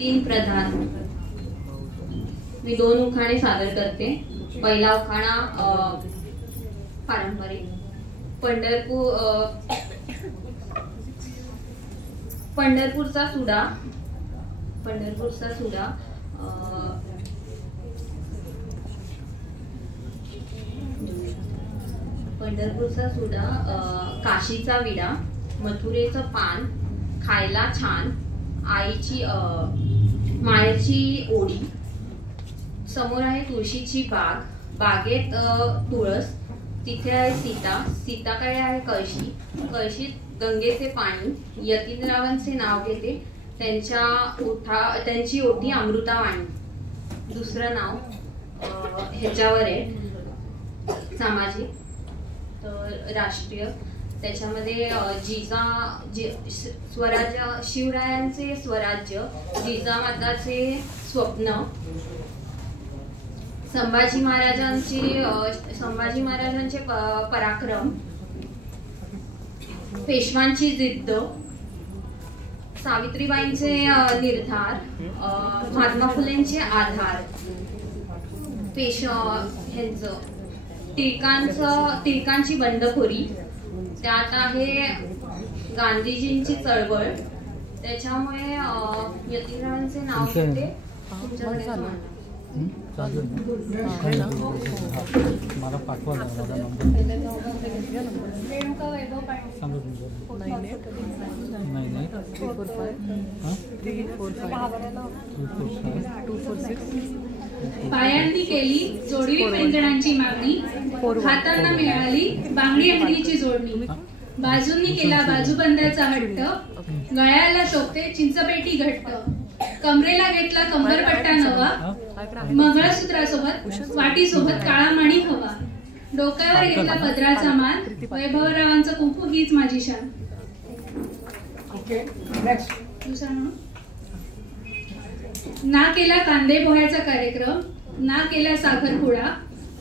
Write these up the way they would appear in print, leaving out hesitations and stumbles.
तीन प्रधान मी दोन उखाणे सादर करते। पहिला उखाणा पारंपरिक पंढरपूरचा सुडा काशीचा विडा, मथुरेचं पान, खायला छान, आईची मायेची ओढी, समोर आहे तुळशीची बाग, बागेत तुळस, तिथे आहे सीताकडे आहे कळशीत गंगेचे पाणी, यतीनरावांचे नाव घेते, त्यांची ओटी अमृतावाणी। दुसरं नाव ह्याच्यावर आहे सामाजिक तर राष्ट्रीय, त्याच्यामध्ये स्वराज्य, शिवरायांचे स्वराज्य, जिजामाताचे स्वप्न, संभाजी महाराजांचे पराक्रम, पेशवांची जिद्द, सावित्रीबाईंचे निर्धार, महात्मा फुलेंचे आधार, टिळकांची बंडखोरी, त्यात आहे गांधीजींची चळवळ, त्याच्यामुळे यतीनरावांचे नाव घेते। मला पाठवा पायांनी केली जोडवी पैंजणांची मागणी, हातांना मिळाली बांगडी अंगडीची जोडणी, बाजूंनी केला बाजूबंदाचा हट्ट, गळ्याला शोभते चिंचपेटी घट्ट, कमरेला घेतला कंबरपट्टा नवा, मंगळसूत्रासोबत वाटीसोबत काळा मणी हवा, डोक्यावर घेतला पदराचा मान, वैभवरावांचं कुंकू हीच माझी शान। दुसरा ना केला कांदे पोह्याचा कार्यक्रम, ना केला साखरपुडा,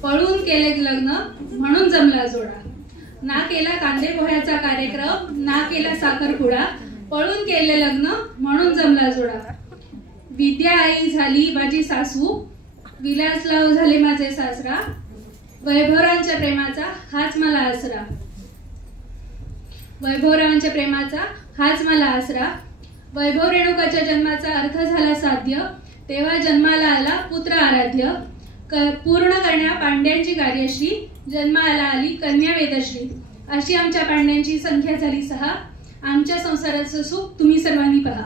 पळून केले लग्न म्हणून जमला जोडा, ना केला कांदे पोह्याचा कार्यक्रम, ना केला साखरपुडा, पळून केले लग्न म्हणून जमला जोडा, विद्या आई झाली माझी सासू, विलासराव झाले माझे सासरा, वैभवरावांच्या प्रेमाचा हाच मला आसरा, वैभवरावांच्या प्रेमाचा हाच मला आसरा, वैभव रेणुकाच्या जन्माचा अर्थ झाला साध्य, तेव्हा जन्माला आला पुत्र आराध्य, पूर्ण करण्या पांड्यांची कार्यश्री, जन्माला आली कन्या वेदश्री, अशी आमच्या पांड्यांची संख्या झाली 6, आमच्या संसाराचं सुख तुम्ही सर्वांनी पहा।